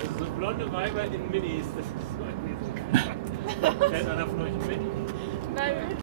Also so blonde Weiber in Minis, das ist so ein Riesen. Fährt einer von euch ein Mini? Nein,